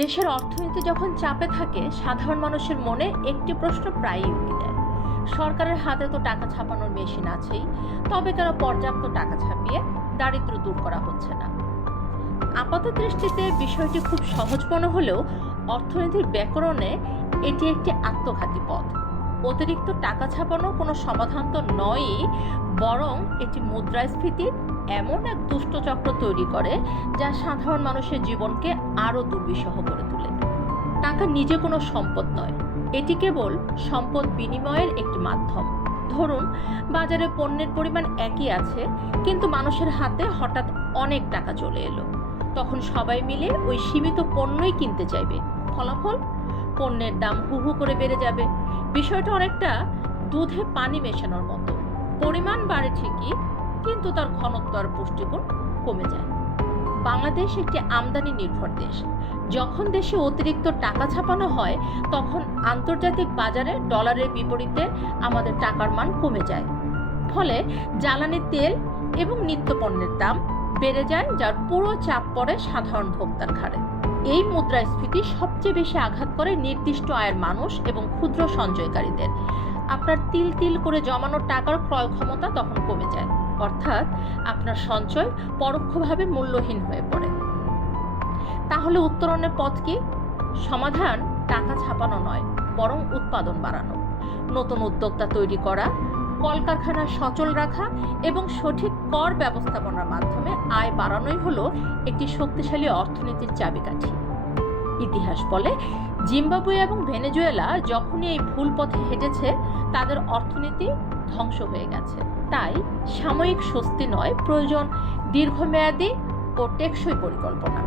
দেশের অর্থনীতি যখন চাপে থাকে, সাধারণ মানুষের মনে একটি প্রশ্ন প্রায়ই উকি দেয়, সরকারের হাতে তো টাকা ছাপানোর মেশিন আছেই, তবে কেন পর্যাপ্ত টাকা ছাপিয়ে দারিদ্র্য দূর করা হচ্ছে না? আপাত দৃষ্টিতে বিষয়টি খুব সহজ মনে হলেও অর্থনীতির ব্যাকরণে এটি একটি আত্মঘাতী পথ। অতিরিক্ত টাকা ছাপানো কোনো সমাধান তো নয়ই, বরং এটি মুদ্রাস্ফীতির এমন এক দুষ্ট চক্র তৈরি করে যা সাধারণ মানুষের জীবনকে আরও দুর্বিষহ করে তোলে। টাকা নিজে কোনো সম্পদ নয়, এটি কেবল সম্পদ বিনিময়ের একটি মাধ্যম। ধরুন, বাজারে পণ্যের পরিমাণ একই আছে, কিন্তু মানুষের হাতে হঠাৎ অনেক টাকা চলে এলো। তখন সবাই মিলে ওই সীমিত পণ্যই কিনতে চাইবে। ফলাফল, পণ্যের দাম হু হু করে বেড়ে যাবে। বিষয়টা অনেকটা দুধে পানি মেশানোর মতো। পরিমাণ বাড়ে ঠিকই, কিন্তু তার ঘনত্ব আর পুষ্টিগুণ কমে যায়। বাংলাদেশ একটি আমদানি নির্ভর দেশ। যখন দেশে অতিরিক্ত টাকা ছাপানো হয়, তখন আন্তর্জাতিক বাজারে ডলারের বিপরীতে আমাদের টাকার মান কমে যায়। ফলে জ্বালানি তেল এবং নিত্যপণ্যের দাম বেড়ে যায়, যার পুরো চাপ পড়ে সাধারণ ভোক্তার ঘাড়ে। এই মুদ্রাস্ফীতি সবচেয়ে বেশি আঘাত করে নির্দিষ্ট আয়ের মানুষ এবং ক্ষুদ্র সঞ্চয়কারীদের। আপনার তিল তিল করে জমানো টাকার ক্রয় ক্ষমতা তখন কমে যায়, অর্থাৎ আপনার সঞ্চয় পরোক্ষভাবে মূল্যহীন হয়ে পড়ে। তাহলে উত্তরণের পথ কি? সমাধান টাকা ছাপানো নয়, বরং উৎপাদন বাড়ানো, নতুন উদ্যোক্তা তৈরি করা, কলকারখানা সচল রাখা এবং সঠিক কর ব্যবস্থাপনার মাধ্যমে আয় বাড়ানোই হলো একটি শক্তিশালী অর্থনীতির চাবিকাঠি। ইতিহাস বলে, জিম্বাবুয়ে এবং ভেনেজুয়েলা যখনই এই ভুল পথে হেঁটেছে, তাদের অর্থনীতি ধ্বংস হয়ে গেছে। তাই সাময়িক স্বস্তি নয়, প্রয়োজন দীর্ঘমেয়াদী ও টেকসই পরিকল্পনা।